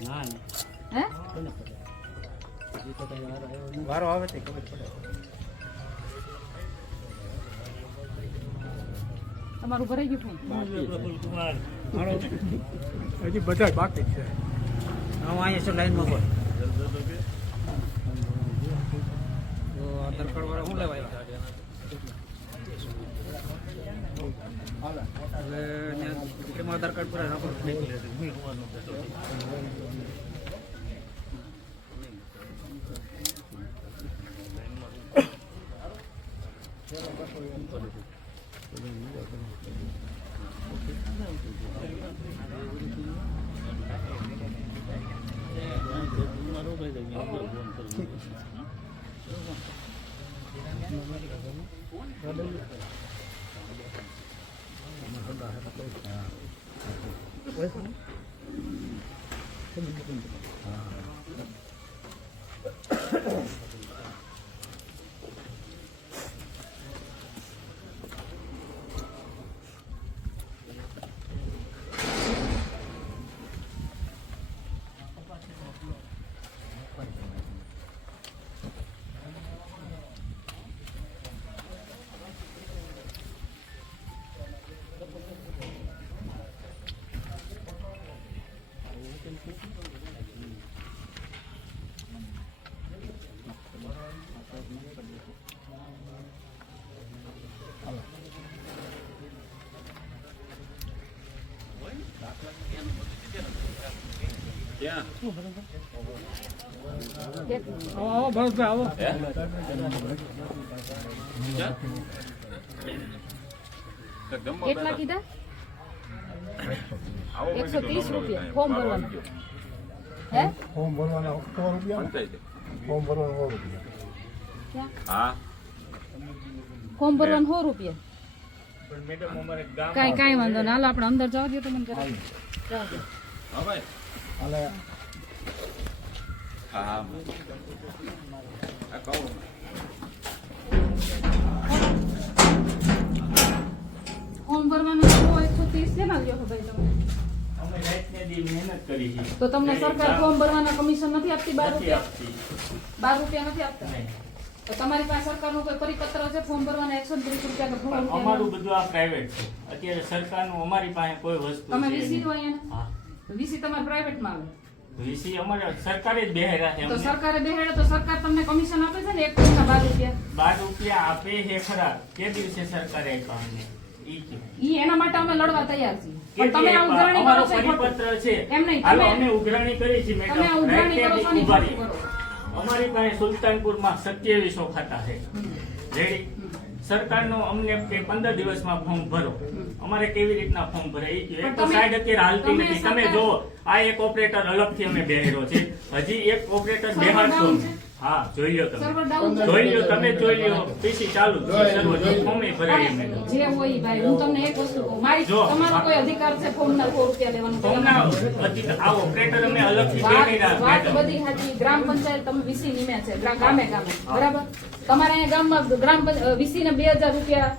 હે વારો આવે તે ખબર પડે તમારું ભરાઈ ગયું હજી બધા બાકી છે હું અહીંયા છું લાઈનમાં બોલ તો આધાર કાર્ડ વાળા શું લેવાય હવે એમાં આધાર કાર્ડ પર આવો ભરતભાઈ આવો કેટલા કીધા 130 રૂપિયા ફોર્મ ભરવાનું હે ફોર્મ ભરવાના 100 રૂપિયા ફોર્મ ભરવાના 100 રૂપિયા ક્યાં હા ફોર્મ ભરવાનું 100 રૂપિયા કાંઈ વાંધો ના હાલો આપણે અંદર જવા દો તો મને કરાવી જવા દો હા ભાઈ અને હા આ કહું ફોર્મ ભરવાનું 130 છે ના લ્યો ભાઈ તમે અમે રાતને દી મહેનત કરી છે તો તમને સરકાર ફોર્મ ભરવાના કમિશન નથી આપતી 12 નથી રૂપિયા આપતી 12 રૂપિયા નથી આપતા તો તમારી પાસે સરકારનો કોઈ પરિપત્ર છે ફોર્મ ભરવાના 130 રૂપિયા કે 100 રૂપિયા અમારું બધું આ પ્રાઇવેટ છે અત્યારે સરકારનું અમારી પાસે કોઈ વસ્તુ તમે છે વીસી નહીં. દો અહીંયા હા વીસી તમારે પ્રાઇવેટમાં આવે વીસી અમારે સરકારે જ બેહાર્યા છે તો અમને. સરકારે બેહાડે તો સરકાર તમને કમિશન આપે છે ને 1 પૈસા 12 રૂપિયા 12 રૂપિયા આપે છે ખરા કે દિવસે સરકારે આપ્યા અમને ઈ કે ઈ એના માટે અમે લડવા તૈયાર છીએ કે પણ તમે આ ઉઘરાણી અમારો કરો છો એ ખોટું. પરિપત્ર છે એમ નહીં, હાલો તમે- અમે ઉઘરાણી કરી છે મેડમ તમે આ ઉઘરાણી કરો છો ને ઈ ઉભા ખોટું રહી. કરો. અમારી પાસે સુલતાનપુરમાં 2700 ખાતા છે રેડી સરકારનો અમને કે 15 દિવસમાં ફોર્મ ભરો અમારે કેવી રીતના ફોર્મ ભરે એ કહ્યું. એક તો પણ સાઈડ અત્યારે હાલતી તમે નથી તમે સરકાર- જો આ એક ઓપરેટર અલગથી અમે બેહેરો છે હજી એક ઓપરેટર સર્વર બેહાડશો ડાઉન અમે. છે? હા જોઈ લો સર્વર તમે ડાઉન છે? જોઈ લો તમે જોઈ લો પીસી ચાલુ જ છે સર્વર ફોર્મે ભરાય મેડમ જે હોય ઈ ભાઈ હું તમને એક વસ્તુ કહું મારી જો, તમારો કોઈ અધિકાર છે ફોર્મના 100 રૂપિયા લેવાનું ફોર્મના આ ઓપરેટર અમે અલગથી વાત બેહાડ્યા વાત મેડમ બધી સાચી ગ્રામ પંચાયત તમે વીસી નિમ્યા છે ગામે ગામે બરાબર તમારે અહીંયા ગામમાં ગ્રામ વીસી ને 2000 રૂપિયા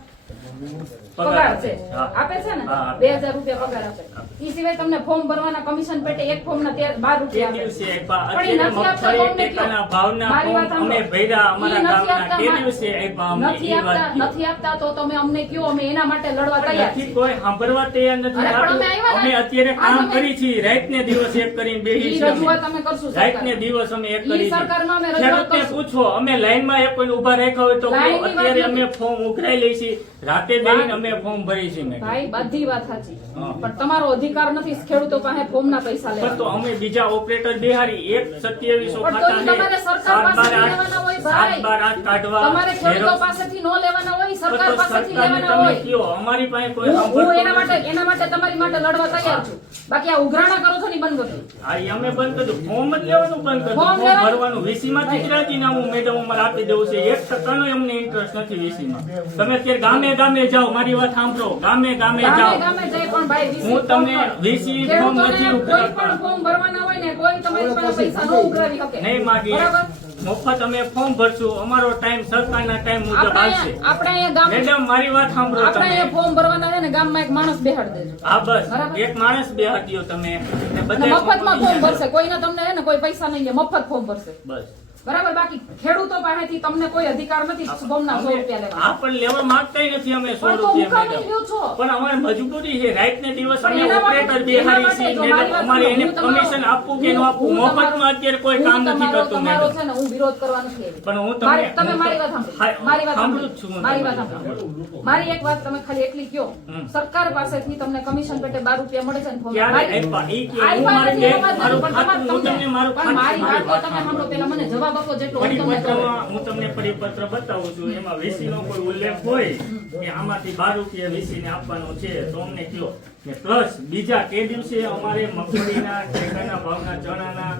પગાર છે હા. આપે છે ને હા, આપે. 2000 રૂપિયા પગાર આપે ઈ સિવાય તમને ફોર્મ ભરવાના કમિશન પેટે એક ફોર્મ ના 12 તે રૂપિયા આપે દિવસે પણ ઈ અત્યારે નથી આપતા મગફળી તો અમને ટેકાના ભાવના કયો? મારી વાત ફોર્મ અમે સાંભળો. ભર્યા ઈ અમારા નથી ગામના આપતા, તે દિવસે આપ્યા અમને નથી એ વાત આપતા કયો. નથી આપતા તો તમે અમને કયો અમે એના માટે લડવા તૈયાર નથી છીએ કોઈ સાંભળવા તૈયાર નથી અરે પણ થતું. અમે આવ્યા ને. અમે અત્યારે આ કામ તમે- કરી છીએ રાત ને દિવસ એક કરીને બેસી ઈ છીએ રજૂઆત અમે. અમે કરશું રાત ને સરકારને. દિવસ અમે એક ઈ કરી સરકારમાં અમે છીએ. રજૂઆત ખેડૂતને કરશું. પૂછો અમે લાઈનમાં એક કોઈ ઉભા રાખ્યા હોય તો કહો. લાઈનની વાત અત્યારે નથી. અમે ફોર્મ ઉઘરાઈ લઈ છીએ રાતે બેસીને અમે ફોર્મ ભરી છીએ મેડમ. ભાઈ બધી વાત સાચી હા. પણ તમારો અધિકાર નથી ખેડૂતો પાસે ફોર્મના પૈસા પણ તો લેવા અમે બીજા ઓપરેટર બેહારી એક 2700 પણ તો ઈ ખાતા તમારે છે સરકાર 7 પાસેથી બાર લેવાના હોય 8 ભાઈ. કાઢવા તમારે ખેડૂતો ઝેરોક્ષ. પાસેથી નો લેવાના હોય પણ સરકાર તો પાસેથી સરકારને લેવાના તમે હોય કયો અમારી પાસે કોઈ હું સાંભળતું એના માટે નથી. એના માટે તમારી માટે લડવા તૈયાર છું બાકી આ ઉઘરાણા કરો છો ને ઈ બંધ કરો હા, ઈ અમે બંધ કર્યું ફોર્મ જ લેવાનું બંધ કર્યું ફોર્મ ફોર્મ લેવાનું? ભરવાનું વીસી માંથી જ રાજી ના હું મેડમ અમારે આપી દઉં છે 1% અમને ઇન્ટરેસ્ટ નથી વીસી માં તમે અત્યારે ગામે ગામે જાઓ મારી વાત સાંભળો ગામે ગામે ગામે જાઓ ગામે જઈ પણ ભાઈ વીસી હું તમને વીસી ફોર્મ ખેડૂતોને નથી કોઈ ઉઘરાવતા. પણ ફોર્મ ભરવાના હોય ને કોઈ તમારી પાસે પૈસા ન ઉઘરાવી શકે નહીં માગીએ. બરાબર મફત અમે ફોર્મ ભરશું, અમારો ટાઈમ સરકારના ટાઈમ મુજબ આપણે આવશે. અહીંયા ગામ મેડમ મારી વાત સાંભળો આપણે તમે. અહીંયા ફોર્મ ભરવાના છે ને ગામમાં એક માણસ બેહાડ દેજો હા બસ બરાબર. એક માણસ બેહાડી દો તમે ને અને બધા મફતમાં ફોર્મ ભરશે કોઈને તમને હે ને કોઈ પૈસા નહીં લે મફત ફોર્મ ભરશે બસ બરાબર બાકી ખેડૂતો પાસેથી તમને કોઈ અધિકાર નથી ફોર્મના 100 રૂપિયા લેવા આ પણ લેવા માંગતા નથી અમે 100 પણ તો હું રૂપિયા કામ મેડમ. લ્યો છો પણ અમારે મજબૂરી છે, રાત ને દિવસ પણ અમે એના માટે- ઓપરેટર એના બેહાડી માટે છીએ જો મેડમ. મારી વાત અમારે એને સાંભળો, હું તમારો- કમિશન આપવું કે ન આપવું, હું તમારો- મફતમાં અત્યારે કોઈ કામ હું નથી તમારો- કરતું તમારો મેડમ. છે ને હું વિરોધ કરવા નથી આવી. પણ હું તમે મારી વાત સાંભળો મારી વાત સાંભળું જ છું હું મારી વાત તમારી. સાંભળો મારી એક વાત તમે ખાલી એટલી કયો સરકાર પાસેથી તમને કમિશન પેટે 12 રૂપિયા મળે છે ને ફોર્મ ક્યારે મારી- આપ્યા? ઈ કે હું આપ્યા મારી નથી, બેન- એમાં જ મારું નથી, પણ ખાતું, હું તમને મારું પણ મારી ખાતું, વાત તો તમે સાંભળો પેલા મને જવાબ આપો જેટલો હું તમને કહું. પરિપત્રમાં હું તમને પરિપત્ર બતાવું છું, એમાં વીસી નો કોઈ ઉલ્લેખ હોય કે આમાંથી 12 રૂપિયા વીસી ને આપવાનો છે તો અમને કયો. ને પ્લસ બીજા તે દિવસે અમારે મગફળીના ટેકાના ભાવના ચણાના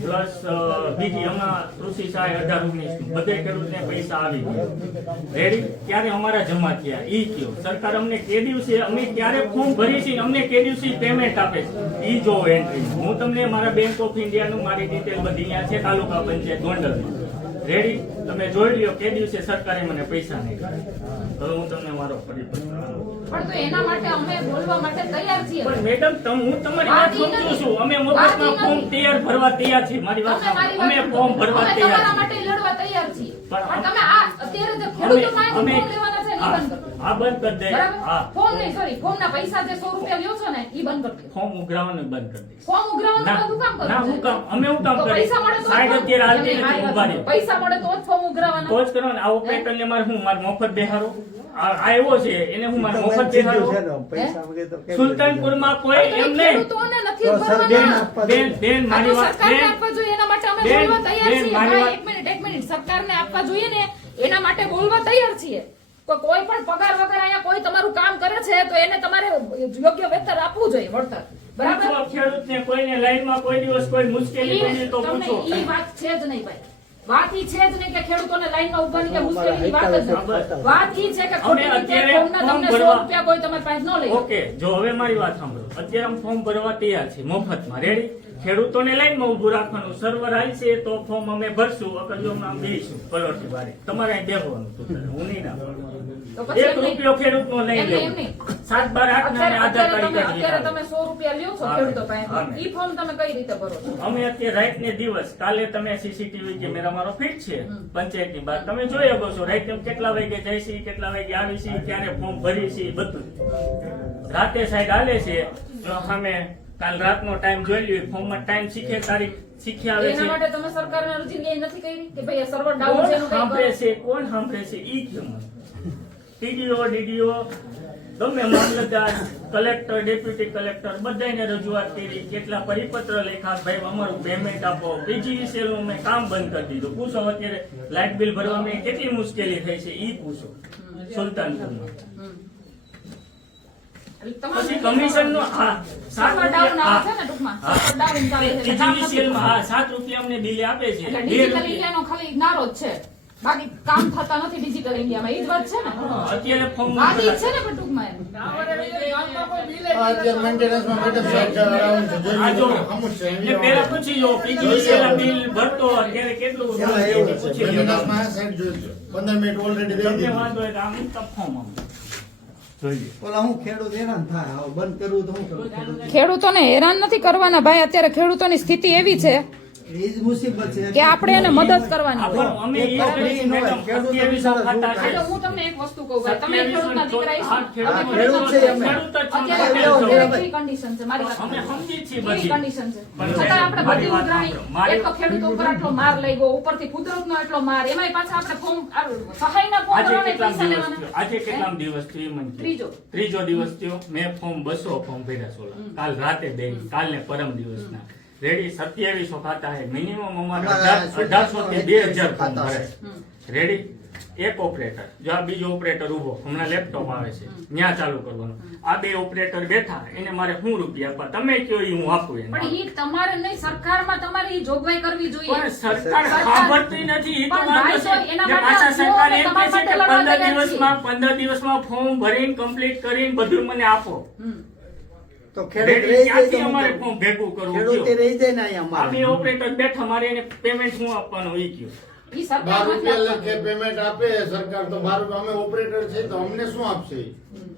પ્લસ બીજી હમણાં કૃષિ સહાય 18-19 બધે ખેડૂતને પૈસા આવી ગયા રેડી ક્યારે અમારા જમા થયા ઈ કયો. સરકાર અમને કે દિવસે અમે ક્યારે ફોર્મ ભરી છે અમને કે દિવસે પેમેન્ટ આપે છે ઈ જો એન્ટ્રી. હું તમને મારા બેંક ઓફ ઇન્ડિયાનું મારી ડિટેલ બધી અહીંયા છે, તાલુકા પંચાયત ગોંડલ રેડી તમે જોઈ લ્યો કે દિવસે સરકારે મને પૈસા નહીં કર્યા. હવે હું તમને મારો પરિપત્ર આપું. પણ તો એના માટે અમે બોલવા માટે તૈયાર છીએ પણ મેડમ હું તમારી વાત સમજુ છું, અમે મફતમાં ફોર્મ તૈયાર ભરવા તૈયાર છીએ. મારી વાત તમે મારી સાંભળો. વાત અમે ફોર્મ ભરવા અમે તૈયાર તમારા છીએ. માટે લડવા તૈયાર છીએ પણ પણ તમે આ અત્યારે જે ખેડૂતો પાસેથી ફોર્મ લેવાના છે ને ઈ બંધ કરો આ બંધ કરી દે. બરાબર હા ફોર્મ નહીં સોરી ફોર્મના પૈસા જે 100 રૂપિયા લ્યો છો ને ઈ બંધ કરી દો. ફોર્મ ઉઘરાવાનું બંધ કરી દે. ફોર્મ ઉઘરાવવાનું ના, બધું કામ કરો ના, હું કામ- અમે હું કામ તો કરીએ? પૈસા મળે તો સાહેબ અત્યારે હાલતી એમની નથી, મારી ઊભા વાત રહ્યો. પૈસા મળે તો જ ફોર્મ ઉઘરાવવાના તો જ કરવાનું. આ ઓપરેટરને મારે હું મારે મફત બેહારો આવ્યો છે એને હું મારે મફત બેહારો. સુલતાનપુરમાં કોઈ પણ તો એમ એ નહીં. ખેડૂતોને નથી ભરવાના. બેન આ મારી તો વાત સરકારને બેન આપવા જોઈએ એના માટે અમે બેન, બોલવા તૈયાર બેન, છીએ મારી હા, વાત- એક મિનિટ સરકારને આપવા જોઈએ ને એના માટે બોલવા તૈયાર છીએ તો કોઈ પણ પગાર વગર અહીંયા કોઈ તમારું કામ કરે છે તો એને તમારે યોગ્ય વેતન આપવું જોઈએ વળતર બરાબર પૂછો ખેડૂતને, કોઈને લાઈનમાં કોઈ દિવસ કોઈ મુશ્કેલી પડી તો તમને પૂછો. ઈ વાત છે જ નહીં ભાઈ વાત ઈ છે જ નહીં કે ખેડૂતોને લાઈનમાં ઉભાની કે મુશ્કેલીની વાત જ નથી. વાત ઈ છે કે ખોટી રીતે અત્યારે ફોર્મના ફોર્મ તમને 100 ભરવા- રૂપિયા કોઈ તમારી પાસે ન લે ઓકે જો હવે મારી વાત સાંભળો. અત્યારે અમે ફોર્મ ભરવા તૈયાર છે મફતમાં રેડી. ખેડૂતોને લાઈનમાં ઊભું રાખવાનું, સર્વર આવશે તો ફોર્મ અમે ભરશું, અકલ્યોમાં બેસીશું પલોઠી બારે. તમારે અહીં બેસવાનું હતું, હું નહીં ના પાડું. તો પછી 1 રૂપિયો ખેડૂતનો લઈ એમ લેવો. નહીં. 7, 12, 8 ના આધાર કાર્ડ અત્યારે લીધા. તમે 100 રૂપિયા લ્યો છો હા, ખેડૂતો હા, પાસેથી ઈ ફોર્મ તમે કઈ રીતે ભરો છો અમે અત્યારે રાત ને દિવસ કાલે તમે સીસીટીવી કેમેરા મારો ફિટ છે પંચાયતની બહાર તમે જોઈ શકો છો. રાતે કેટલા વાગે જાય છે, કેટલા વાગે આવી છે, ક્યારે ફોર્મ ભરી છે, બધું રાતે સાઈડ હાલે છે. સામે કાલ રાતનો ટાઈમ જોઈ લ્યો, ફોર્મમાં ટાઈમ શીખે તારીખ શીખી આવે એના છે. માટે તમે સરકારને અરજી ક્યાંય નથી કરી કે ભાઈ આ સર્વર ડાઉન છે એનું કોણ કંઈ સાંભળે છે, કોણ સાંભળે છે ઈ કેમ ટીડીઓ ડીડીઓ ગમે મામલતદાર કલેક્ટર ડેપ્યુટી કલેક્ટર બધાને રજૂઆત કરી, કેટલા પરિપત્ર લખ્યા ભાઈ અમારું પેમેન્ટ આપો. PGVCL નું મેં કામ બંધ કરી દીધું. પૂછો અત્યારે લાઇટ બિલ ભરવામાં કેટલી મુશ્કેલી થઈ છે ઈ પૂછો સુલતાનપુરમાં. તમારું પછી કમિશન નો સર્વર ડાઉન આવે છે ને ટૂંકમાં સર્વર ડાઉન ચાલે છે એટલે કામ નથી PGVCL થતું. માં 7 રૂપિયા અમને બિલ આપે છે. એટલે 2 ડિજિટલ રૂપિયા ઇન્ડિયાનો ખાલી નારો જ છે બાકી કામ થતા નથી ડિજિટલ ઇન્ડિયામાં ઈ જ વાત છે ને અત્યારે ફોર્મ વાત ઈ જ છે ને પણ ટૂંકમાં એમ. અત્યારે મેન્ટેનન્સમાં મેડમ સાહેબ અરાઉન્ડ છે જોઈ આ જો લો અમુક છે એટલે પેલા પૂછી જો PGVCL ના બિલ ભરતો અત્યારે કેટલું પૂછી લો. મેન્ટેનન્સમાં સાહેબ જોઈ લો 15 મિનિટ ઓલરેડી દઈ તમને દીધી વાંધો હોય તો આમ તો ફોર્મ આમ જોઈએ. ઓલા હું ખેડૂત હેરાન થાય હવે બંધ કરવું તો હું કરું ખેડૂતોને હેરાન નથી કરવાના ભાઈ અત્યારે ખેડૂતોની સ્થિતિ એવી છે એ જ મુસીબત છે કે આપણે એને મદદ કરવાની હોય. પણ અમે એ કરીએ છીએ, મેડમ, 2700 ખાતા છે. એટલે હું તમને એક વસ્તુ કહું ભાઈ તમે ખેડૂતના દીકરા છો. હા, ખેડૂત ખેડૂત છે અમે. ખેડૂત જ છીએ. અત્યારે ખેડૂત કેવી કન્ડિશન છે મારી વાત અમે સાંભળો. સમજીએ છીએ કેવી બધી. કન્ડિશન છે પણ છતાં આપણે મારી બધી વાત ઉઘરાણી સાંભળો. મારી- એક તો ખેડૂતો ઉપર આટલો માર લઈ ગયો ઉપરથી કુદરતનો એટલો માર એમાંય પાછા આપણે ફોર્મ સહાયના ફોર્મ આજે ભરવાના કેટલામ પૈસા દિવસ લેવાના. થયો? આજે કેટલામ દિવસ થયો એ મને કહો. ત્રીજો. ત્રીજો દિવસ થયો. મેં ફોર્મ 200 ફોર્મ ભર્યા સોલા. કાલ રાતે બે કાલ ને પરમ દિવસના રેડી 2700 ખાતા હે મિનિમમ અમારે 1800 થી 2000 ફોર્મ ભરાય. રેડી એક ઓપરેટર જો આ બીજો ઓપરેટર ઉભો હમણાં લેપટોપ આવે છે ત્યાં ચાલુ કરવાનું. આ બે ઓપરેટર બેઠા એને મારે શું રૂપિયા આપવા તમે કયો ઈ હું આપું એને. પણ ઈ તમારે નહીં સરકારમાં તમારે ઈ જોગવાઈ કરવી જોઈએ પણ સરકાર સાંભળતી નથી ઈ તો પણ વાંધો ભાઈ છે. તો એના ને માટે પાછા જુઓ સરકાર ને એમ તમારા કહે છે કે માટે લડવા 15 દિવસમાં ફોર્મ ભરીને કમ્પ્લીટ કરીને બધું મને આપો. હમ. તો ખેડૂત રેડી રહી જાય ક્યાંથી તો અમારે હું ફોર્મ ભેગું કરવું ખેડૂતે કયો? રહી જાય ને અહીંયા આ બે અમારે ઓપરેટર બેઠા, મારે એને પેમેન્ટ શું આપવાનું ઈ કયો? ઈ 12 સરકાર રૂપિયા લખે પેમેન્ટ આપે સરકાર, તો 12 રૂપિયા અમે ઓપરેટર છે તો અમને શું આપશે?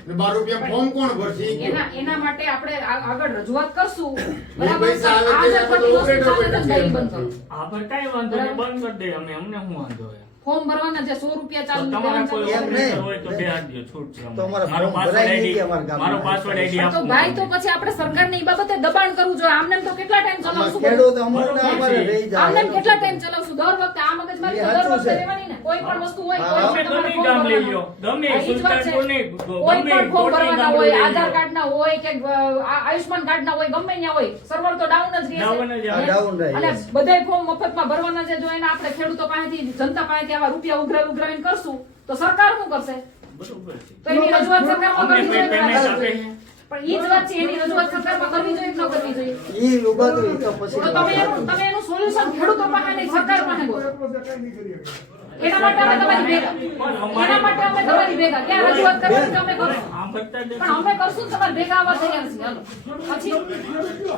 ને 12 રૂપિયા ફોર્મ કોણ ભરશે? ઈ કયો. એના માટે આપણે આગળ રજૂઆત કરશું જે બરાબર પૈસા આવે આ તે જે આપણે ખોટી ઓપરેટર વસ્તુ ચાલે છે બેઠા ને, છે એ બંધ કરો. આ પર કાંઈ વાંધો નહીં, બંધ કરી દે અમે, અમને શું વાંધો હોય? ફોર્મ ભરવાના જે 100 રૂપિયા ચાલુ તો તમારા કોઈ એમ ઓપરેટર નહીં. હોય તો બે હાથ દ્યો, છૂટ છે તો અમારે મારો ફોર્મ પાસવર્ડ ભરાય નહીં આઈડી કે અમારા ગામમાં. મારો પાસવર્ડ આઈડી તો આપો. ભાઈ તો પછી આપણે સરકારને ઈ બાબતે દબાણ કરવું જોઈએ. આમને તો કેટલા ટાઈમ ચલાવશું ખેડૂત અમુક અમારે રહી આમને જાય કેટલા ટાઈમ ચલાવશું? દર વખતે આ મગજમારી તો એ દર સાચું વખતે છે. રહેવાની ને. કોઈ પણ વસ્તુ હોય હા, કોઈ તમે પણ ગમે તમારે ગામ લઈ લો, ગમે હા, ઈ જ વાત છે. સુલતાનપુર નહીં, કોઈ ગમે પણ ફોર્મ કોટી ભરવાના ગામડું હોય, લઈ લો. આધાર કાર્ડ ના હોય કે આયુષ્માન કાર્ડ ના હોય, ગમે ત્યાં હોય, સર્વર તો ડાઉન જ રહે Down જ છે. આવે. Down રહે, અને yes. બધાય ફોર્મ મફતમાં ભરવાના છે. જો એને આપણે ખેડૂતો પાસેથી, જનતા પાસેથી આવા રૂપિયા ઉઘરાવીને કરશું તો સરકાર શું કરશે? બરોબર છે. તો એની રજૂઆત સરકારમાં અમને કરવી જોઈએ. પેમેન્ટ આપે. પણ ઈ જ વાત છે, એની રજૂઆત સરકારમાં કરવી જોઈએ કે ન કરવી જોઈએ? ઈ ઉભા તો ઈ તો પછી તો તમે એનું સોલ્યુશન ખેડૂતો પાસે નહીં, સરકાર પાસે ગોતો. એના માટે અમે તમારી ભેગા. એના માટે અમે તમારી ભેગા. ક્યાં રજૂઆત કરવાની છે અમે કરશું. આમ કરતા જ પણ અમે કરશું ને, તમારે ભેગા આવવા તૈયાર છીએ. હાલો. પછી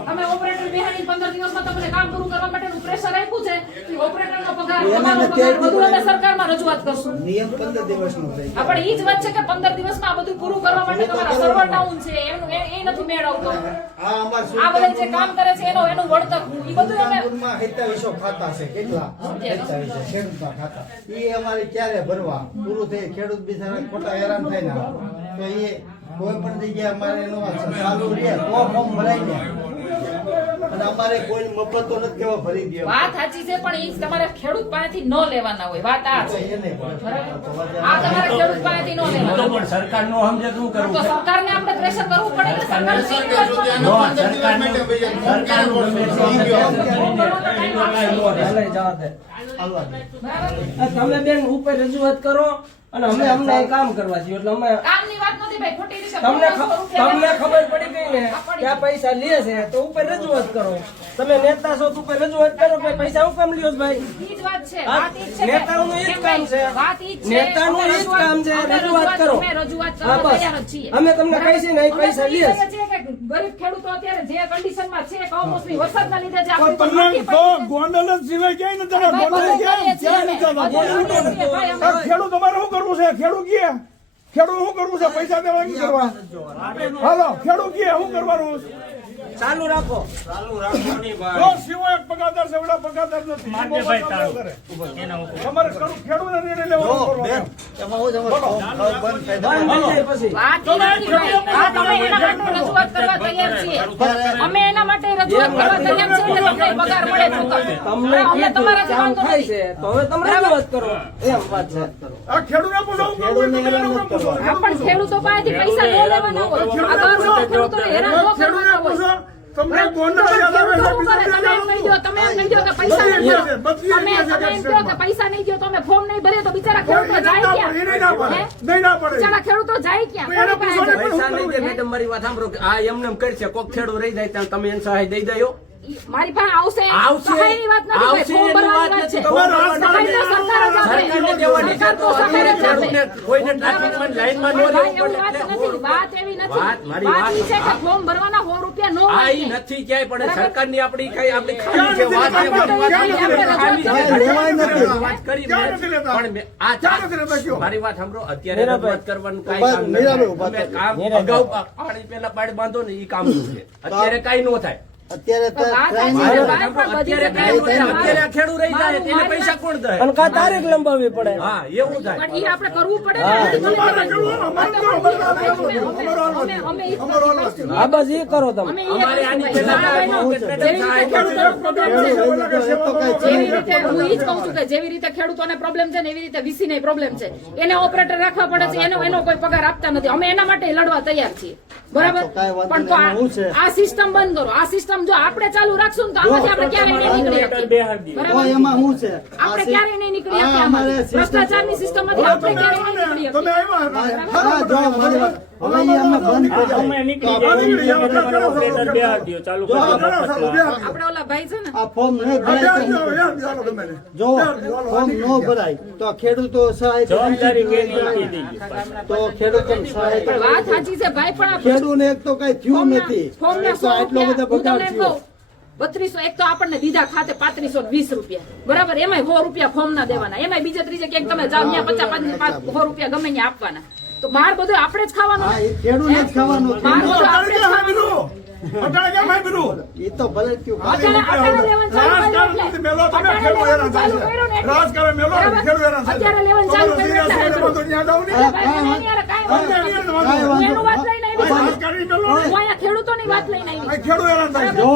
તમે ઓપરેટર બેહાડી 15 દિવસમાં તમને કામ પૂરું કરવા માટેનું પ્રેશર આપ્યું છે. તો ઓપરેટરનો પગાર, એને તમારો નથી પગાર બધું અમે આપ્યું. સરકારમાં રજૂઆત કરશું. નિયમ 15 દિવસનો થઈ હા, પણ ઈ જ વાત છે કે 15 દિવસમાં આ બધું પૂરું કરવા માટે તમારા સર્વર ડાઉન છે, એનું એ નથી મેળવતો. આ અમાર આ બધા જે કામ કરે છે એનું વળતર ઈ બધું અમે સુલતાનપુરમાં 2700 ખાતા છે. કેટલા 2700 ખેડૂતના ખાતા. ઈ અમારે ક્યારે ભરવા? પૂરું થઈ ખેડૂત બિચારા ખોટા હેરાન થાય ને તો એ કોઈ પણ જગ્યાએ અમારે એનો ચાલુ રહે તો ફોર્મ ભરાઈ જાય. અને અમારે કોઈ મફત તો નથી કેવા ભરી દે. વાત સાચી છે, પણ ઈ તમારે ખેડૂત પાસેથી ન લેવાના હોય. વાત આ છે. એને બરાબર? આ તમારે ખેડૂત પાસેથી ન લેવાના. પણ સરકાર નો સમજે શું કરવું તો સરકારને આપણે પ્રેશર કરવું પડે કે સરકાર સરકાર સુધી આના 15 દિવસ માટે ભૈયા ફોર્મ ક્યારે ભરશે? ઈ કયો. હાલવા દે. તમે બેન ઉપર રજૂઆત કરો અને અમને કામ કરવા દો એટલે અમે કામની વાત નથી ભાઈ, ખોટી રીતે તમને ખબર પડી ગઈ ને કે આ પૈસા લે છે તો ઉપર રજૂઆત કરો. તમે નેતા છો તો ઉપર રજૂઆત કરો કે પૈસા હું કામ લ્યો છો ભાઈ? ઈ જ વાત છે. હા, વાત ઈ જ છે કે- નેતાઓનું ઈ જ કેમ કામ છે. વાત ઈ જ છે. નેતાનું ઈ જ કામ છે, અમે રજૂઆત કરો. અમે રજૂઆત હા, કરવા બસ. તૈયાર જ છીએ. અમે તમને બરાબર? કહીશું ને એ અમે પૈસા તો ઈ લે. કહીએ છીએ કે ગરીબ ખેડૂતો અત્યારે જે કન્ડિશનમાં છે, કમોસમી વરસાદના લીધે જે પણ આપણી તમને પર તો ગોંડલ જ સિવાય ક્યાંય નથી જતા. ભાઈ, ગોંડલ બધું કરીએ ક્યાંય છીએ નથી અમે. જતા. બધું કરીએ છીએ. ભાઈ, અમે- આ ખેડૂત અમારે શું કરવું છે? ખેડૂત કે ખેડૂત શું કરવું છે? પૈસા દેવા નહીં કરવા. હાલો, ખેડૂત કે શું કરવાનું? ચાલુ રાખો. જો સિવાય પગારદાર છે, એવડા પગારદાર નથી. માનજે ભાઈ તારું. એના ઉપર. તમારે ખેડૂતને નિર્ણય લેવાનો જો કરવાનો. બેન એમાં હું તમારે ફોર્મ બંધ થઈ જાય. બંધ થઈ જાય પછી વાત ઈ નથી ભાઈ. આ તમે એના માટે રજૂઆત કરવા તૈયાર છીએ. અમે એના માટે રજૂઆત કરવા તૈયાર છીએ કે તમને પગાર મળે ચોક્કસ. તમને અમને તમારાથી કામ વાંધો થાય નથી. છે તો હવે તમે રજૂઆત કરો એમ વાત છે. આ ખેડૂતને પૂછો, શું કરવું? ખેડૂતને તમે હેરાન એને નથી પૂછો. કરવાનું. આ પણ ખેડૂતો પાસેથી પૈસા ન લેવાના હોય. આ દર વખતે ખેડૂતોને હેરાન ન ખેડૂતને કરવાના પૂછો, હોય. તમને ગોંડલ યાદ આવે છે, ખેડૂતો શું કરે? તમે એમ કહી દો, તમે એમ કહી દો કે પૈસા નહીં બધી દો. બધી તમે એમ કહો કે પૈસા નહીં દો તો અમે ફોર્મ નહીં ભરીએ તો બિચારા ખેડૂતો જાય ક્યાં? નહીં ના પડે. હે? નહીં ના પડે. બિચારા ખેડૂતો જાય ક્યાં? એને કોની પાસે પૂછો ને. જાય? પૈસા નહીં દે મેડમ મારી વાત સાંભળો કે આ એમને એમ કરશે કોક ખેડૂત રહી જાય ત્યાં તમે એને સહાય દઈ દયો. મારી પાસે આવશે આવશે. સહાયની વાત નથી આવશે ફોર્મ એની ભરવાની વાત વાત છે. નથી. તમારે રાજ સહાય તો સરકાર જ આપે. સરકારને દેવાની છે સરકાર તો તો સહાય જ આપે. ખેડૂતને કોઈને ટ્રાફિકમાં લાઈનમાં ન ભાઈ, રહેવું એવું વાત પડે નથી. વાત એવી નથી. વાત, મારી વાત વાત. ઈ છે કે ફોર્મ ભરવાના 100 રૂપિયા નો આ હોય ઈ છે. નથી ક્યાંય પણ બરાબર. સરકારની આપણી કઈ આપણી ખામી છે વાત છે ક્યાં મારી નથી વાત લેતા? ખામી છે. આપણે લેવાય નથી. વાત કરી ક્યાં મેં. નથી લેતા? પણ મેં આ ક્યાં નથી લેતા કયો? મારી વાત સાંભળો અત્યારે રજૂઆત કરવાનું કાંઈ ઉભા- કામ મીરાભાઈ નથી. ઉભા તમે થો. કામ અગાઉ પાણી પેલા પાડ બાંધો ને ઈ કામનું છે અત્યારે કાંઈ ન થાય. અત્યારે તો વાત ટ્રેન સાચી છે. આવે. વાત પણ બધી અત્યારે જગ્યાએ કાંઈ ન થાય. મારું- અત્યારે આ ખેડૂત રહી જાય તેને મારું- પૈસા કોણ દે? અને કા તારીખ લંબાવવી પડે. હા એવું થાય. પણ ઈ આપણે કરવું પડે ને. તમારે ખેડૂત અમારે તો અમે ઈ જ કરશું. હા બસ એ કરો તમે. અમે ઈ જ અમારે આની કરશું. પેલા ભાઈ, કાંઈ ન જેવી રીતે ખેડૂતોનો problem છે. જેવી રીતે હું ઈ જ કહું છું કે જેવી રીતે ખેડૂતોને પ્રોબ્લેમ છે ને એવી રીતે વીસી ને પ્રોબ્લેમ છે. એને ઓપરેટર રાખવા પડે છે, એનો કોઈ પગાર આપતા નથી. અમે એના માટે લડવા તૈયાર છીએ. બરાબર? તો કાંઈ વાંધો પણ તો નહીં, હું છે. આ સિસ્ટમ બંધ કરો. આ સિસ્ટમ જો આપણે ચાલુ રાખશું ને તો આમાંથી આપણે ક્યારેય નહીં નીકળી ઓપરેટર શકીએ. બે હાથ દીધો. બરાબર? તો એમાં શું છે? આપણે ક્યારેય નહીં નીકળી શકીએ આ અમારે આમાંથી. ભ્રષ્ટાચારની સિસ્ટમમાંથી આપણે ક્યારેય નહીં નીકળી તમે શકીએ. આવ્યા હા, જો મારી વાત હવે એ અમે બંધ કરી અમે નીકળી જઈએ કે તમારો ઓપરેટર બેહાર દ્યો ચાલુ કરી દો મફતમાં. આપણે ઓલા ભાઈ છે ને આ ફોર્મ નહીં ભરાય તો જો ફોર્મ ન ભરાય તો આ ખેડૂતો સહાય જવાબદારી કેની આપી દઈએ. તો ખેડૂતોને સહાય પણ વાત સાચી છે ભાઈ, પણ આ ખેડૂતને એક તો કઈ થયું નથી ફોર્મના એક તો આટલો બધો બગાડ થયો 3200 એક તો આપણને દીધા ખાતે 3520 રૂપિયા, બરાબર, એમાંય 100 રૂપિયા ફોર્મ ના દેવાના, એમાંય બીજે ત્રીજે ક્યાંક તમે જાઓ ત્યાં 50 100 રૂપિયા ગમે ત્યાં આપવાના, તો માર બધું આપણે જ ખાવાનું હા, એ ખેડૂતને જ ખાવાનું છે. માર બધું આપણે જ ખાવાનું. એ તો ભલે થયું અત્યારે લેવાનું ચાલુ કર્યું એટલે. અત્યારે લેવાનું ચાલુ કર્યું એટલે હાજરો. અરે ભાઈ, મને એની હારે કાંઈ વાંધો નથી. હું એનું વાત લઈને આવી છું. હું અહીંયા ખેડૂતોની વાત લઈને આવી છું. જો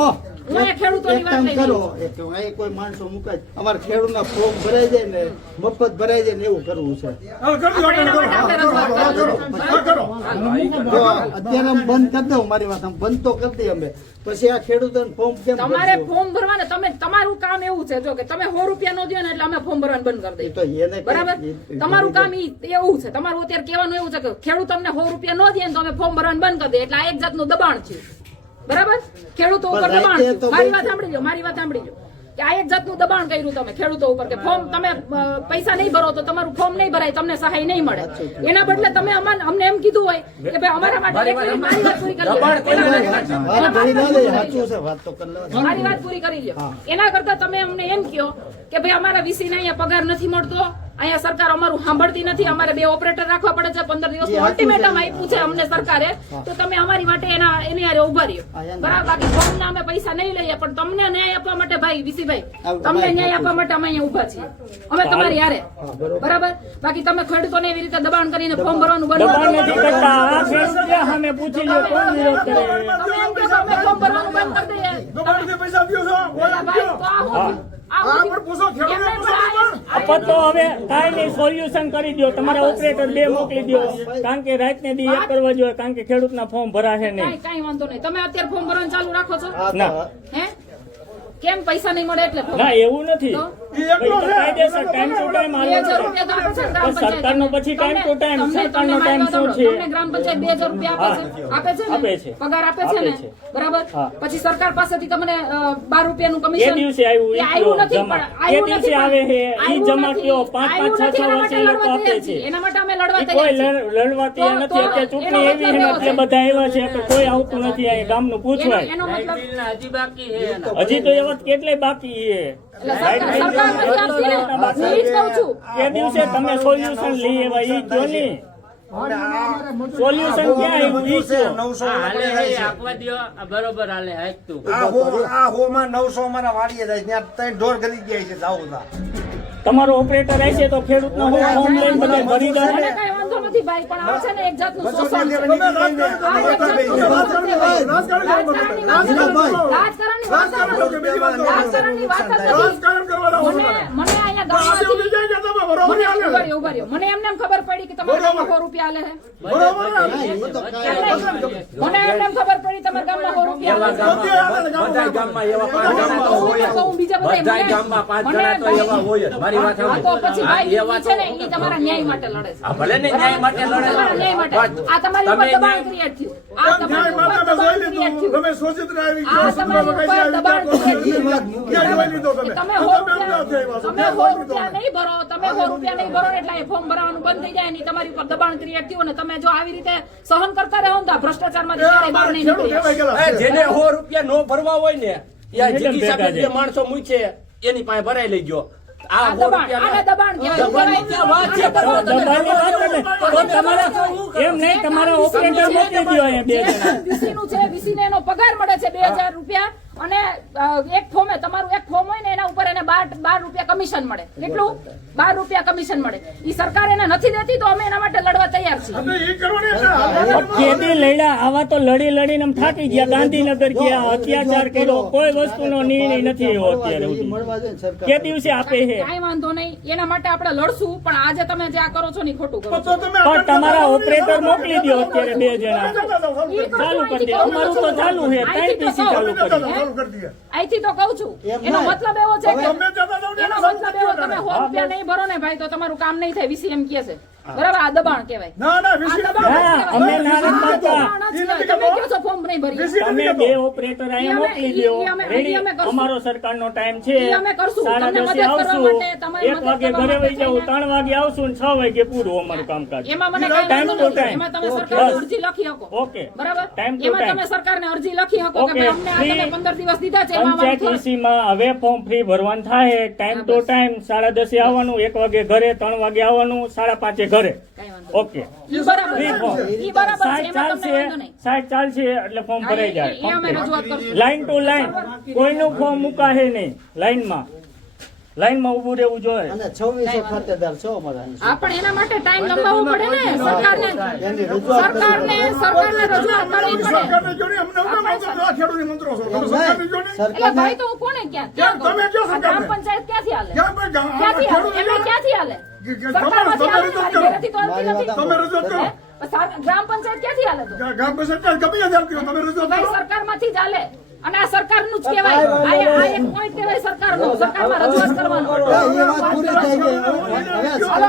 હું અહીંયા ખેડૂતોની એક વાત કામ લઈને કરો આવી છું. એક અહીં કોઈ માણસો મુકાય અમારે ખેડૂતના ફોર્મ ભરાઈ જાય ને મફત ભરાઈ જાય ને એવું કરવું છે જો અત્યારે આમ બંધ કરી દઉં મારી વાત આમ બંધ તો કરી દઈએ અમે પછી આ ખેડૂતોને ફોર્મ કેમ તમારે ભરશું? ફોર્મ ભરવાને તમે તમારું કામ એવું છે જો કે તમે 100 રૂપિયા નો દો ને એટલે અમે ફોર્મ ભરવાનું બંધ કરી એ તો દઈએ, એને બરાબર. તમારું કામ એવું છે, તમારું અત્યારે કહેવાનું એવું છે કે ખેડૂત તમને 100 રૂપિયા નો દે ને તો અમે ફોર્મ ભરવાનું બંધ કરી દઈએ, એટલે આ એક જાતનું દબાણ છે, બરાબર. ખેડૂતો ઉપર પણ દબાણ રાતે છે. તો મારી વાત સાંભળી લો, મારી વાત સાંભળી લો કે આ એક જાતનું દબાણ કર્યું તમે ખેડૂતો ઉપર કે ફોર્મ તમે પૈસા નહીં ભરો તો તમારું ફોર્મ નહીં ભરાય, તમને સહાય નહીં મળે. એના બદલે તમે અમને એમ કીધું હોય કે ભાઈ અમારા માટે એક મિનિટ મારી વાત પૂરી કરી લો. વાત ભરી ના લે સાચું છે વાત તો કરી લેવાની. મારી વાત પૂરી કરી લ્યો. એના કરતા તમે અમને એમ કહો કે ભાઈ અમારા વીસી ને અહીંયા પગાર નથી મળતો, અહીંયા સરકાર અમારું સાંભળતી નથી, અમારે 2 ઓપરેટર રાખવા પડે છે, 15 દિવસનું અલ્ટિમેટમ આપ્યું છે અમને સરકારે, તો તમે અમારી માટે એની હારે ઉભા રહ્યો, બરાબર. બાકી ફોર્મના અમે પૈસા નહીં લઈએ, પણ તમને ન્યાય આપવા માટે ભાઈ વીસીભાઈ, તમને ન્યાય આપવા માટે અમે અહીંયા ઉભા છીએ, અમે તમારી હારે, બરાબર. બાકી તમે ખેડૂતોને એવી રીતે દબાણ કરીને ફોર્મ ભરવાનું બંધ દબાણ કરો. નથી કરતા. આ કેસ છે, સામે પૂછી લ્યો કોણ વિરોધ કરે. તમે એમ કહો કે અમે ફોર્મ ભરવાનું બંધ કરી દઈએ. પૈસા દો છો ઓલા ભાઈ, તો આ હું એમને તો હવે કાંઈ નહીં, સોલ્યુશન કરી દો. તમારા ઓપરેટર 2 મોકલી દો, કારણ કે રાતને દી 1 કરવા જોઈએ, કારણ કે ખેડૂતના ફોર્મ ભરાશે નહીં. કાંઈ વાંધો નહીં. તમે અત્યારે ફોર્મ ભરવાનું ચાલુ રાખો છો, ના હે? કેમ પૈસા નહીં મળે એટલે ફોર્મ? ના એવું નથી. કાયદેસર ટાઈમ ટુ ટાઈમ 2000 રૂપિયા તો આપે છે ગ્રામ પંચાયત. સરકારનો પછી ટાઈમ ટુ ટાઈમ, સરકારનો ટાઈમ શું છે? તમને ગ્રામ પંચાયત 2000 રૂપિયા આપે છે ને? આપે છે. પગાર આપે છે ને? આપે છે. બરાબર. હા. પછી સરકાર પાસેથી તમને 12 રૂપિયાનું એ કમિશન દિવસે આવ્યું, એ ઈ આવ્યું કયો નથી, જમા. પણ આવ્યું એ દિવસે નથી, આવે છે, ઈ આવ્યું જમા નથી. કયો 5-5, આવ્યું 6-6 નથી, વર્ષે એ લોકો આપે છે. એના માટે અમે લડવા ઈ તૈયાર કોઈ છીએ. લડવા તૈયાર તો- નથી. અત્યારે તો ચૂંટણી એનો એવી મતલબ છે, એવો એટલે છે. બધા આવ્યા છે તો કોઈ આવતું નથી. અહીંયા ગામનું પૂછવાય. એનો મતલબ હજી તો એવા કેટલાય બાકી છે. એટલે સરકાર નથી આપતી ને. હું ઈ જ કહું છું. એ દિવસે તમે સોલ્યુશન લઈ આવ્યા ઈ કયો નહીં. સોલ્યુશન ક્યાં આવ્યું ઈ કયો. બરોબર હાલે હાચતું. આ હોમાં 900 અમારા વાડીએ જાય ત્યાં 3 ઢોર ગરી ગયા છે દાઉદા. તમારો ઓપરેટર આવશે તો ખેડૂતનો હું ફોર્મ લઈને બધા ભરી દો. મને કાંઈ વાંધો નથી ભાઈ, પણ આ છે ને એક જાતનું શોષણ છે. તમે આ એક જાતનું શોષણ છે ભાઈ. રાજકારણની વાત નથી. રાજકારણની વાત નથી. રાજકારણની વાત જ નથી. રાજકારણ કરવા દો. મને અહીંયા ગામમાંથી ઉભી જાય કે તમે બરોબર મને હાલે. ઉભા રહ્યો, ઉભા રહ્યો. મને એમને એમ ખબર પડી કે તમારા ગામમાં 100 રૂપિયા હાલે છે. બરોબર હાલે. મને એમને એમ ખબર પડી તમારા ગામમાં 100 રૂપિયા હાલે છે. બધા ગામમાં એવા 5 જણા તો હોય જ. હું બીજા બધા બધા ગામમાં 5 જણા તો એવા હોય જ. મારી વાત હા, તો પછી ભાઈ એવા ઈ છે ને ઈ તમારા ન્યાય માટે લડે છે. આ ભલે ને ન્યાય માટે તમારા લડે. ન્યાય માટે. આ તમારી ઉપર તમે દબાણ ન્યાય- ક્રિએટ થયું. આ તમારી ન્યાય ઉપર માટે દબાણ મેં જોઈ ક્રિએટ લીધું. થયું. તમે સોચિત્ર આવી આ તમારી ઉપર દબાણ ક્રિએટ થયું. ક્યાં જોઈ લીધો તમે? તમે 100 રૂપિયા નહીં ભરો, તમે 100 રૂપિયા નહીં ભરો એટલે એ ફોર્મ ભરવાનું બંધ થઈ જાય ને તમારી ઉપર દબાણ ક્રિએટ થયું ને તમે જો આવી રીતે સહન કરતા રહો ને તો આ ભ્રષ્ટાચારમાંથી ક્યારેય બહાર નહીં નીકળીએ. જેને 100 રૂપિયા નો ભરવા હોય ને યા એટલે જીગી સાહેબ ભેગા જે માણસો મૂકે એની પાસે ભરાઈ લઈ ગયો. આ આ 100 દબાણ, આને દબાણ કહેવાય. દબાણની ક્યાં વાત છે? દબાણની વાત કરે. તો તમારા એમ નહીં, તમારા ઓપરેટર મોકલી દો અહીંયા 2 જણા. વીસીનું છે, વીસીને એનો પગાર મળે છે 2000 રૂપિયા અને એક ફોર્મે તમારું એક ફોર્મ હોય ને એના ઉપર એને 12 રૂપિયા કમિશન મળે. કેટલું? 12 રૂપિયા કમિશન મળે. ઈ સરકાર એને નથી દેતી તો અમે એના માટે લડવા તૈયાર છીએ. તમે ઈ કરવાની છે. કેદી લડ્યા આવા તો લડીને આમ થાકી ગયા. ગાંધીનગર ગયા, અત્યાચાર કર્યો, કોઈ વસ્તુનો નિર્ણય નથી આવ્યો અત્યારે સુધી. મળવા જાય ને સરકાર કે દિવસે આપે છે. કાંઈ વાંધો નહીં, એના માટે આપણે લડશું, પણ આજે તમે જે આ કરો છો ને ઈ ખોટું કરો છો. તો તમે પણ તમારા ઓપરેટર મોકલી દો અત્યારે 2 જણા. ઈ કરો ચાલુ છો, કરી દે. અહીંથી અમારું તો ચાલુ છે. 3 પીસી ચાલુ કરી દે. ચાલુ કરી દઈએ. અહીંથી તો કહું છું. એનો મતલબ એવો છે કે તમે જતા જાઓ ને એનો મતલબ એવો તમે 100 રૂપિયા નહીં ભરો ને ભાઈ તો તમારું કામ નહીં થાય, વીસી એમ કહે છે. બરાબર આ દબાણ કહેવાય. ના ના વીસી આ દબાણ જ હા, કહેવાય. અમે ના નથી પાડતા. દબાણ જ કહેવાય. તમે કહો છો ફોર્મ નહીં ભરીએ. વીસી તમે બે ઓપરેટર અહીંયા મોકલી દો. ઈ અમે રેડી? કરશું. અમારો સરકારનો ટાઈમ છે. ઈ અમે કરશું. 10:30 તમને મદદ કરવા આવશું. માટે, તમારી 1 મદદ વાગે કરવા ઘરે માટે વહી જાઉં, થઈને. 3 વાગે આવશું ને 6 વાગે પૂરું અમારું કામકાજ. એમાં મને કઈ Time વાંધો to નથી. time. એમાં તમે Okay. સરકારને બસ. અરજી લખી શકો. Okay. બરાબર? Time to એમાં time. તમે સરકારને અરજી લખી શકો કે Okay. ભાઈ અમને આ તમે Free. 15 દિવસ દીધા છે એમાં પંચાયત અમારું EC માં હવે ફોર્મ ફ્રી ભરવાનું થાય. ટાઈમ ટુ ટાઈમ 10:30 આવવાનું, 1 વાગે ઘરે, 3 વાગે આવવાનું, 5:30 ઘરે. કઈ વાંધો ઓકે. ઈ બરાબર Free form. છે. ઈ બરાબર છે. એમાં તમને ચાલશે, વાંધો નહીં. સાહેબ ચાલશે એટલે ફોર્મ ભરાઈ જાય. એ અમે રજૂઆત કરશું. લાઈન ટુ લાઈન કોઈનું ફોર્મ મુકાશે નહીં. લાઈનમાં ઊભું રહેવું જોઈએ. અને 2600 ખાતેદાર છો અમારા આ પણ એના માટે ટાઈમ લંબાવવો પડે ને સરકારને. એની રજૂઆત સરકારને રજૂઆત કરવી પડે. સરકારને જો ને અમને હું કામ આવતો આ ખેડૂતની મંત્રો છો તમે સરકારને જો ને એટલે ભાઈ તો હું કોને ક્યાં ક્યાં તમે કયો આ સરકારને? ગ્રામ પંચાયત ક્યાંથી હાલે? ક્યાં ભાઈ ગામ- ક્યાંથી હાલે? ખેડૂત એમને ક્યાંથી હાલે? તમે સરકારમાંથી હાલે? રજૂઆત મારી કરો. ઘરેથી તો હાલતી નથી. તમે રજૂઆત કરો. હે? ગ્રામ પંચાયત ક્યાંથી હાલે તો? ગામ સરકાર ગમે તે ધરતી હોય, તમે રજૂઆત ભાઈ કરો. સરકારમાંથી જ હાલે. અને આ સરકારનું જ કહેવાય. આ એક પોઈન્ટ કહેવાય સરકારનો. સરકારમાં રજૂઆત કરવાનો. એ વાત પૂરી થઈ ગઈ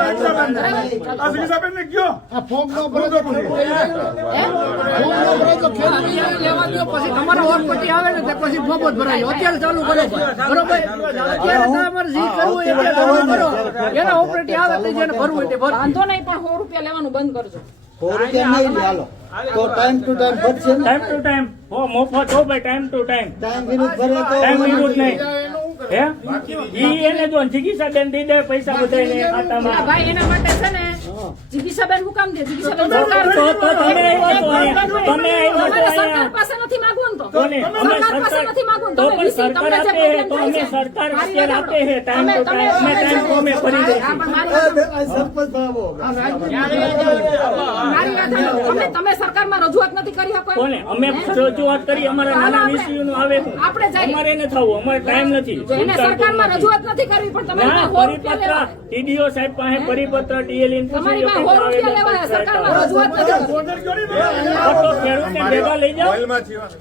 આ સિકિસાબેનને કયો આ ફોર્મ નો ભરે તો હે? લેવા દો પછી તમારો વોટ પછી આવે ને પછી ફોર્મ જ ભરાય. અત્યારે ચાલુ કરો બરોબર. અત્યારે તમારે જે કરવું એ ચાલુ કરો. એના ઓપરેટિવ આવે તો જેને ભરવું હોય તે ભરો. વાંધો નહીં પણ 100 રૂપિયા લેવાનું બંધ કરજો. 100 રૂપિયા નહીં લે, હાલો તો ટાઈમ ટુ ટાઈમ ભરશે ને. ટાઈમ ટુ ટાઈમ મફત હો ભાઈ. Time to time. ટાઈમ વિરુદ્ધ ભરે તો ટાઈમ વિરુદ્ધ નહીં. હે? ઈ એને જો ચિકિત્સાબેન દઈ દે પૈસા બધાને આ ખાતામાં. ભાઈ એના માટે છે ને જિગીશાબેન હું કામ દે? જિગીશાબેન સરકાર તો તમે આવ્યા છો અહીંયા. તમે આવ્યા છો તમારે સરકાર અહીંયા. પાસે નથી માંગવું ને તો. કોને? અમે સરકાર પાસે નથી માંગવું ને. તો તમે પણ VC સરકાર તમને જે આપે problem તો થાય અમે છે. સરકાર મારી અત્યારે વાત આપે છે ટાઈમ ટુ ટાઈમ. અમે ટાઈમ તો અમે ભરી હા, દઈશું. પણ મારી વાત સરપંચ બાબો મારી વાત સાંભળો. તમે સરકારમાં રજૂઆત નથી કરી શકો એમ? કોને? અમે રજૂઆત કરી. અમારા નાના વિષયોનું આવે છે. આપણે જઈએ. અમારે ન થવું. અમારે ટાઈમ નથી. જો એને સરકારમાં રજૂઆત નથી કરવી પણ તમારી ના, પાસે 100 રૂપિયા પરિપત્ર લેવા. TDO સાહેબ પાસે પરિપત્ર TLN તમારી પાસે 100 રૂપિયા લેવા સરકારમાં રજૂઆત નથી કરવી. ઓર્ડર કરી દો. તો ખેડૂતને ભેગા લઈ જાઓ.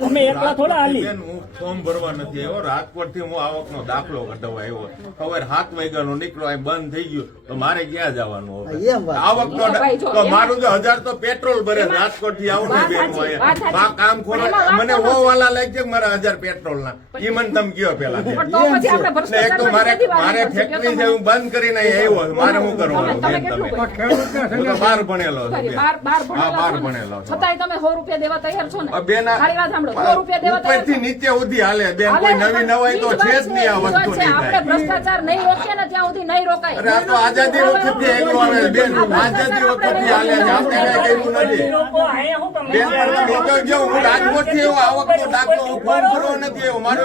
અમે એકલા થોડા હાલી. બેન, હું ફોર્મ ભરવા નથી આવ્યો. રાજકોટ થી હું આવકનો દાખલો કઢાવવા આવ્યો. સવારે 7 વાગ્યાનો નીકળો, અહીં બંધ થઈ ગયું તો મારે ક્યાં જવાનું હવે? એમ વાત. આવકનો ભાઈ, જો, તો એમાં- મારું જો 1000 તો પેટ્રોલ ભરે. એમાં- રાજકોટ થી આવું વાત ને બેન, સાચી, હું વાત અહીંયા. સાચી. કામ ખોલો. પણ એમાં મને વાત હો વાલા લાગે છે કે મારા 1000 પેટ્રોલ ના. ઈ મને તમે કયો પેલા બેન. પણ તો પછી આપણે ને એક તો મારે મારે ફેક્ટરી છે, હું બંધ કરીને અહીં આવ્યો છું. મારે શું કરવાનું તમે બેન? કેટલું તમે કર્યું? હું તો 12 ભણેલો છું ખરી, બેન. બાર હા, 12 ભણેલા ભણેલો છો ને. છું. છતાંય તમે 100 રૂપિયા દેવા તૈયાર છો ને? બેન, મારી વાત સાંભળો. 100 રૂપિયા દેવા તૈયાર ઉપરથી છો? નીચે સુધી હાલે બેન. હાલે, કોઈ પણ નવી નવાઈ તો ઈ જ છે વાત જ નહીં. આ ઈ જ વાત વસ્તુ છે. નહીં આપણે થાય. ભ્રષ્ટાચાર નહીં રોકીએ ને ત્યાં સુધી નહીં રોકાય. અરે આ તો આઝાદી વખતથી એકલો આવે છે બેન. આઝાદી વખતથી હાલે છે. આપણે કઈ કર્યું નથી. લોકો અહીંયા શું કામ? બેન, પણ હું તો જો હું રાજકોટથી આવ્યો, આવકનો દાખલો હું ફોર્મ ભરવા નથી આવ્યો. મારો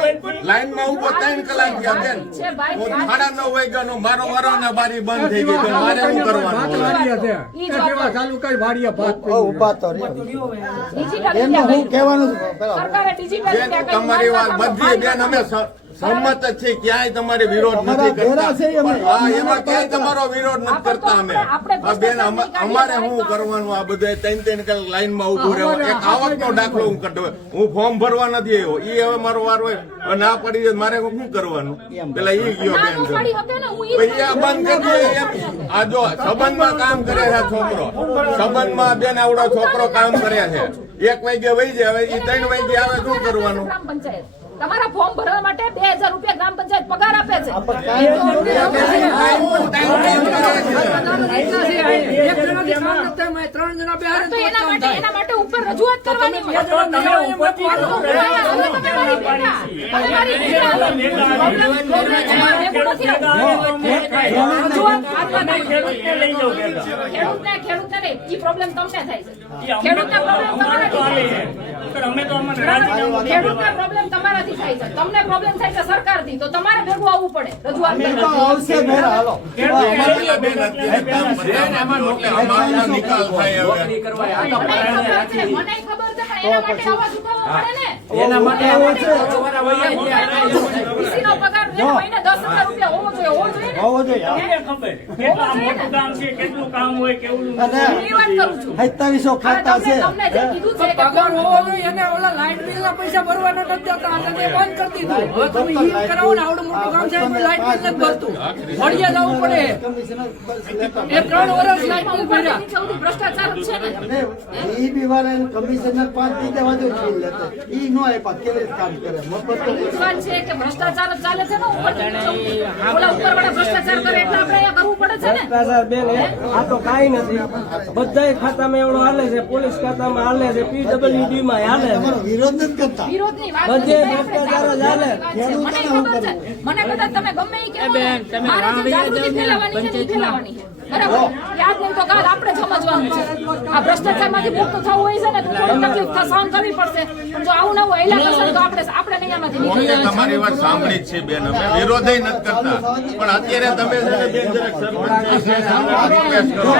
લાઈનમાં ઉભો 3 કલાક થયા બેન. હું 9:30 વાગ્યાનો મારો વારોને બારી બંધ થઈ ગઈ. તો મારે શું કરવાનું હવે? ઈ જ વાત છે. ઉભા તો રહ્યો. ડિજિટલ એમનું ઇન્ડિયા હું કહેવાનું હતું પેલા સરકારે ડિજિટલ બેન, ઇન્ડિયા કરી તમારી વાત નાખવા બધી બેન અમે સંમત જ છે. ક્યાંય તમારે વિરોધ નથી કરતા. ભેરા છે એમાં. પણ હા, એમાં ક્યાંય તમારો વિરોધ નથી કરતા અમે. હા, બેન, અમારે શું કરવાનું? આ બધા 3 કલાક લાઈનમાં ઉભું રહેવું. એક આવકનો દાખલો હું કઢાવ. હું ફોર્મ ભરવા નથી આવ્યો. ઈ હવે મારો વાર હોય હવે ના પડી જાય મારે શું કરવાનું? પેલા ઈ ગયો ના બેન. ઉપાડી શકે ને હું ઈ પછી આ બંધ કરી દે એમ. આ જો સંબંધમાં કામ કરે છે છોકરો. સંબંધમાં બેન આવડો છોકરો કામ કરે છે. 1 વાગે વહી જાય. હવે ઈ 3 વાગે આવે શું કરવાનું? ગ્રામ પંચાયત તમારા ફોર્મ ભરવા માટે 2000 રૂપિયા ગ્રામ પંચાયત પગાર આપે છે. તો એના માટે ઉપર રજૂઆત કરવાની હોય. તમે ઉપરથી હવે તમે મારી ભેગા. તમે મારી ભેગા. રજૂઆત આપવા ખેડૂતને લઈ જાઓ ભેગા. ખેડૂતને નહીં. ઈ પ્રોબ્લેમ તમને થાય છે. ઈ અમને ખેડૂતના તો- પ્રોબ્લેમ અમારે તો તમારાથી આવે થાય છે. છે. અમે તો અમને રાજીનામું ખેડૂતના પ્રોબ્લેમ તમારાથી થાય છે. તમને પ્રોબ્લેમ થાય છે સરકારથી. તો તમારે ભેગું આવવું પડે રજૂઆત તો કરવા. આવશે ભેરા, હાલો અમારે પેલા બેન અત્યારે કામ કરે. એટલે અમારો નિકાલ થાય હવે. મને ખબર છે પણ એના માટે અવાજ ઉઠાવવો પડે ને. એના માટે VC નો પગાર એને મહિને 10,000 રૂપિયા હોવો જોઈએ. હોવો જોઈએ ને. હોવો જોઈએ. તમને ખબર કેટલા મોટું કામ છે, કેટલું કામ હોય, કેવું અને હું એ વાત કરું છું. 2700 ખાતા છે. તમને જે કીધું છે કે પગાર હોવો જોઈએ અને ઓલા લાઇટ બિલના પૈસા ભરવાના નથી દેતા અને તે બંધ કરી દીધું. હવે તમે ઈ કરાવો ને આવડું મોટું કામ છે પણ લાઇટ બિલ નથી ભરતું. ફળિયા જવું પડે. કમિશનર બસ લેતા. એ 3 વર્ષ લાઇટ બિલ ભર્યા. નીચે સુધી ભ્રષ્ટાચાર જ છે ને. અને ઈ બી વાળા એને કમિશનર 5 દીધા વાજો ફીલ લેતા. ઈ નો આપ્યા કેવી રીતે કામ કરે મફત તો એ જ વાત છે કે ભ્રષ્ટાચાર જ ચાલે છે ને ઉપરથી નીચે સુધી. ઓલા ઉપરવાળા ભ્રષ્ટાચાર કરે એટલે આપણે અહીંયા કરવું પડે છે ને. ભ્રષ્ટાચાર બેન આ તો કાંઈ નથી. બધાય ખાતામાં એવડો હાલે છે, પોલીસ ખાતામાં હાલે છે, PWD માં હાલે છે. તમારો વિરોધ નથી કરતા. વિરોધની વાત બધે નથી. ભ્રષ્ટાચાર જ હાલે. મને ખબર છે. મને કદાચ તમે ગમે ઈ કહો ને, મારે જે જાગૃતિ ફેલાવવાની છે ને ઈ ફેલાવવાની છે. બરાબર? યાદ નહીં તો કાલ આપણે સમજવાનું છે. આ ભ્રષ્ટાચારમાંથી મુક્ત થવું હોય છે ને તો થોડી તકલીફ સહન કરવી પડશે. પણ જો આવું નવું એલા કરશે તો આપણે નહીં આમાંથી નીકળી ઓકે, તમારી વાત સાંભળી જ છે બેન, અમે વિરોધ નથી કરતા, પણ અત્યારે તમે છે ને બેન જરાક સરપંચ છે, રિક્વેસ્ટ કરો.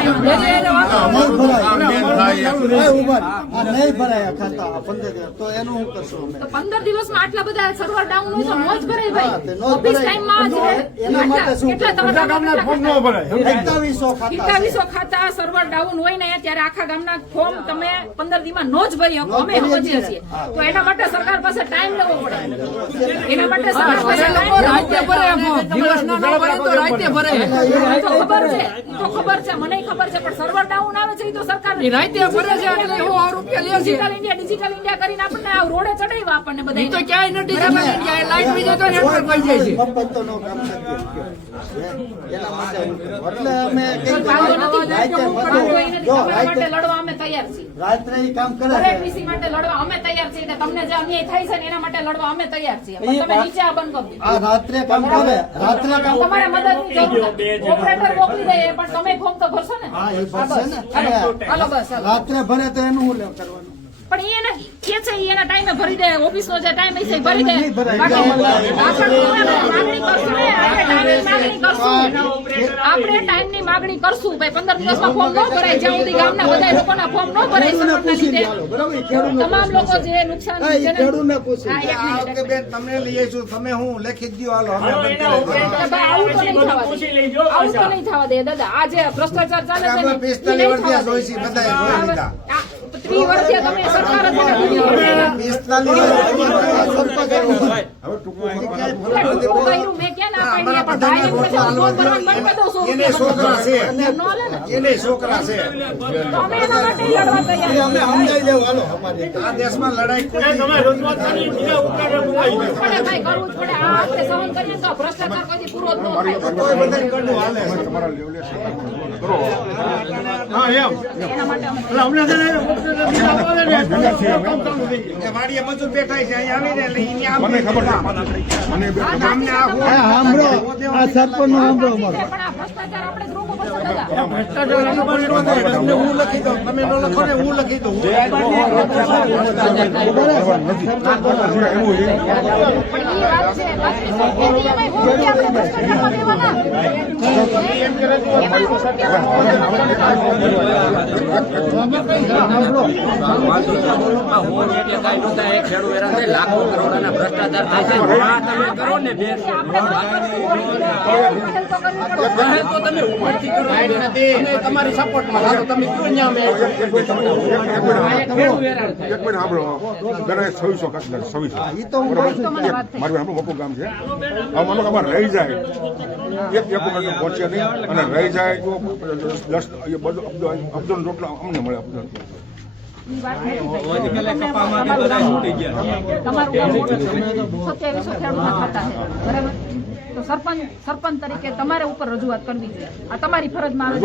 અમારું કામ બેન થાય એમ. એ ઉભા રહો. આ નહીં ભરાયા ખાતા આ 15 દિવસ તો એનું શું કરશું અમે? તો 15 દિવસમાં આટલા બધા સર્વર ડાઉન હોય તો નો જ ભરાય હા, તે ભાઈ. નો જ ઓફિસ ભરાય. ટાઈમમાં જ એના માટે શું કેટલા તમારા ગામના ફોર્મ ન ભરાય 2700 ખાતા છે. 2700 ખાતા સર્વર ડાઉન હોય ને ત્યારે આખા ગામના ફોર્મ તમે 15 દિવસમાં નો જ ભરી શકો. નો જ અમે ભરીએ સમજીએ છીએ. છીએ. તો એના માટે સરકાર પાસે ટાઈમ લેવો પડે. એના માટે સરકાર પાસે એ લોકો રાતે ભરે ફોર્મ. દિવસના ન ભરે તો રાતે ભરે. ઈ તો ખબર છે. ઈ તો ખબર છે. મને ખબર છે. પણ સર્વર ડાઉન આવે છે ઈ તો સરકાર એ રાતે ભરે છે એટલે એવો રૂપિયા લે છે. ડિજિટલ ઇન્ડિયા કરીને આપણને આ રોડે ચડાવ્યા આપણને ઈ તો બધા. ક્યાંય નથી જવાનું. ક્યાંય લાઇટ બીજે તો નેટવર્ક થઈ જાય છે. મફત તો નો કામ નથી. એના માટે એટલે અમે કંઈક વાંધો નથી. રાતે વાંધો ઈ નથી. જો તમારા માટે રાતે લડવા અમે તૈયાર છીએ. રાત્રે ઈ કામ કરે દરેક છે. વિષય માટે લડવા અમે તૈયાર છીએ. એટલે તમને જે અન્યાય થાય છે ને એના માટે લડવા અમે તૈયાર છીએ. પણ તમે નીચે આ બંધ કરી દીધું. આ રાત્રે કામ કરે રાત્રે કામ તમારે મદદની જરૂર નથી. ઓપરેટર મોકલી દઈએ પણ તમે ફોર્મ તો ભરશો ને. હા એ હા, ભરશે બસ. ને હાલો બસ હાલો. રાત્રે ભરે તો એનું શું કરવાનું? પણ ઈ એને કે છે ઈ એના ટાઈમે ભરી દે. ઓફિસનો જે ટાઈમ હશે ઈ ભરી દે. નહીં ભરાય. બાકી આપણે ટાઈમની માગણી કરશું. આપણે ટાઈમની માગણી કરશું. ભાઈ 15 દિવસમાં ફોર્મ ન ભરાય જ્યાં સુધી ગામના બધા લોકોના ફોર્મ ન ભરાય ખેડૂતને સર્વરના પૂછી લીધે. લ્યો, બરાબર? ઈ ખેડૂતને તમામ લોકો જે નુકસાન હા, ઈ જેને- ખેડૂતને પૂછી હા, એક મિનિટ, એક મિનિટ. બેન તમને લઈ આવીશું તમે હું લખી જ દો હાલો અમે હાલો, બંધ એના કરી ઉપરેટર ભાઈ, આવું તો નહીં થવા પૂછી દે. લેજો આવું તો પાછા. નહીં થવા દે દાદા. આ જે ભ્રષ્ટાચાર ચાલે છે ને, આપણે ઈ 45 નહીં થવા વર્ષથી દે. જોઈ છે, બધાએ જોઈ લીધા. આ 30 વર્ષથી તમે સરકાર જ મને દીધી. 45 હું કર્યું, મેં ક્યાં ના પાડી? પણ ભાઈને હું કીધું, ફોન ભરવાનું બંધ કરી દઉં છું. એને છોકરા છે ન લે ને. એને છોકરા છે તો અમે એના માટે લડવા તૈયાર અમે સમજાઈ દેવું હાલો અમારે આ દેશમાં લડાઈ કોઈ તમે રજૂઆત કરી, બીજા ઉપરેટર મુકાઈ દો. પડે ભાઈ, કરવું જ પડે. આ આપણે સહન કરીએ તો આ ભ્રષ્ટાચાર કોઈ દી પૂરો જ ન થાય. કોઈ બધાય કડું હાલે છે. એના માટે અમે એ વાડીએ મજૂર બેઠા છે અહીંયા આવીને લઈને આપણે ગામને આ હું સાંભળો આ સરપંચ નું સાંભળો અમારો પણ આ ભ્રષ્ટાચાર આપણે જ રોકવો પડશે દાદા. તમને હું લખી દઉં તમે ન લખો ને હું લખી દઉં પણ ઈ વાત છે, બાકી છે. એની એમાંય હું રૂપિયા આપણે ભ્રષ્ટાચારમાં દેવાના. એમાંય હું લાખો કરોડોના ભ્રષ્ટાચાર થાય છે. આ તમે કરો ને બેન. પહેલ તો તમે ઉપરથી કરો. અમે તમારી સપોર્ટમાં હાલો, તમે કયો ન્યા અમે ઈ તો હું કહું છું. મોટું ગામ છે માનો કે અમારે રહી જાય એક પહોંચે નહીં અને રહી જાય તો 10 અબજો રોટલા અમને મળે અબજો. બરાબર. તો સરપંચ તરીકે તમારે ઉપર રજૂઆત કરવી જોઈએ. આ તમારી ફરજમાં આવે છે.